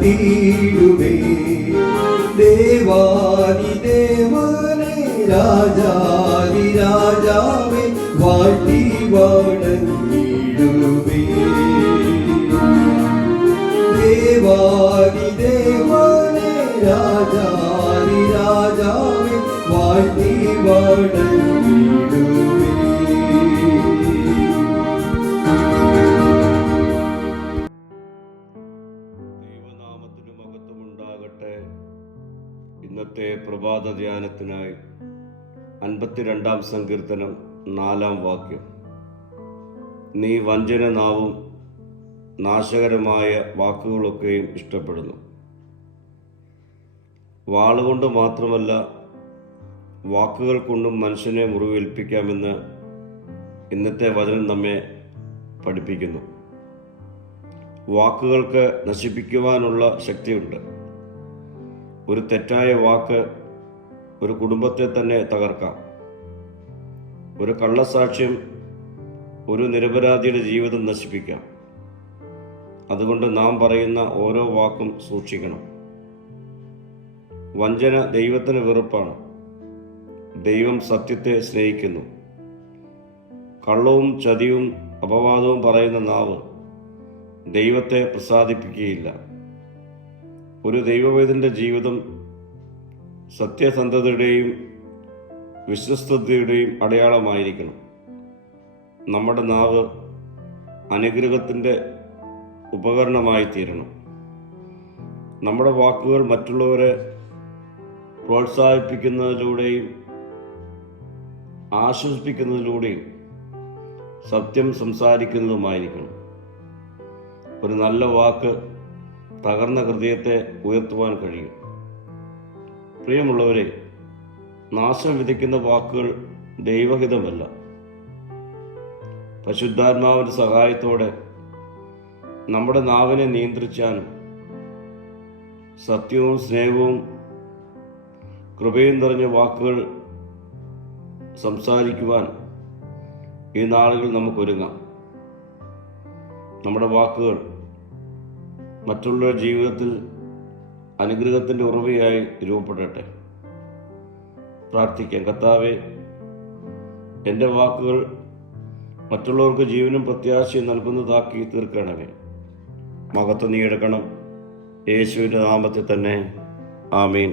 വാഴ്ത്തിയിടുവേ. ദേവാദി ദേവനെ രാജാദി രാജാവേ വാഴ്ത്തി വണങ്ങിടുവേ. ദേവാദി ദേവനെ രാജാദി രാജാവേ വാഴ്ത്തി വണങ്ങിടുവേ. ദൈവനാമത്തിന് മഹത്വമുണ്ടാകട്ടെ. ഇന്നത്തെ പ്രഭാത ധ്യാനത്തിനായി 52-ാം സങ്കീർത്തനം 4-ാം വാക്യം. നീ വഞ്ചന നാവും നാശകരമായ വാക്കുകളൊക്കെയും ഇഷ്ടപ്പെടുന്നു. വാളുകൊണ്ട് മാത്രമല്ല വാക്കുകൾ കൊണ്ടും മനുഷ്യനെ മുറിവേൽപ്പിക്കാമെന്ന് ഇന്നത്തെ വചനം നമ്മെ പഠിപ്പിക്കുന്നു. വാക്കുകൾക്ക് നശിപ്പിക്കുവാനുള്ള ശക്തിയുണ്ട്. ഒരു തെറ്റായ വാക്ക് ഒരു കുടുംബത്തെ തന്നെ തകർക്കാം. ഒരു കള്ളസാക്ഷ്യം ഒരു നിരപരാധിയുടെ ജീവിതം നശിപ്പിക്കാം. അതുകൊണ്ട് നാം പറയുന്ന ഓരോ വാക്കും സൂക്ഷിക്കണം. വഞ്ചന ദൈവത്തിന് വെറുപ്പാണ്. ദൈവം സത്യത്തെ സ്നേഹിക്കുന്നു. കള്ളവും ചതിയും അപവാദവും പറയുന്ന നാവ് ദൈവത്തെ പ്രസാദിപ്പിക്കുകയില്ല. ഒരു ദൈവവേദന്റെ ജീവിതം സത്യസന്ധതയുടെയും വിശ്വസ്തതയുടെയും അടയാളമായിരിക്കണം. നമ്മുടെ നാവ് അനുഗ്രഹത്തിൻ്റെ ഉപകരണമായി തീരണം. നമ്മുടെ വാക്കുകൾ മറ്റുള്ളവരെ പ്രോത്സാഹിപ്പിക്കുന്നതിലൂടെയും ആശ്വസിപ്പിക്കുന്നതിലൂടെയും സത്യം സംസാരിക്കുന്നതുമായിരിക്കണം. ഒരു നല്ല വാക്ക് തകർന്ന ഹൃദയത്തെ ഉയർത്തുവാൻ കഴിയും. പ്രിയമുള്ളവരെ, നാശം വിതയ്ക്കുന്ന വാക്കുകൾ ദൈവഹിതമല്ല. പരിശുദ്ധാത്മാവിന്റെ സഹായത്തോടെ നമ്മുടെ നാവിനെ നിയന്ത്രിച്ചാലും സത്യവും സ്നേഹവും കൃപയും നിറഞ്ഞ വാക്കുകൾ സംസാരിക്കുവാൻ ഈ നാളുകൾ നമുക്കൊരുങ്ങാം. നമ്മുടെ വാക്കുകൾ മറ്റുള്ളവരുടെ ജീവിതത്തിൽ അനുഗ്രഹത്തിൻ്റെ ഉറവയായി രൂപപ്പെടട്ടെ. പ്രാർത്ഥിക്കാം. കർത്താവേ, എൻ്റെ വാക്കുകൾ മറ്റുള്ളവർക്ക് ജീവനും പ്രത്യാശയും നൽകുന്നതാക്കി തീർക്കണമേ. മഹത്വം നീ എടുക്കണം. യേശുവിൻ്റെ നാമത്തിൽ തന്നെ. ആമീൻ.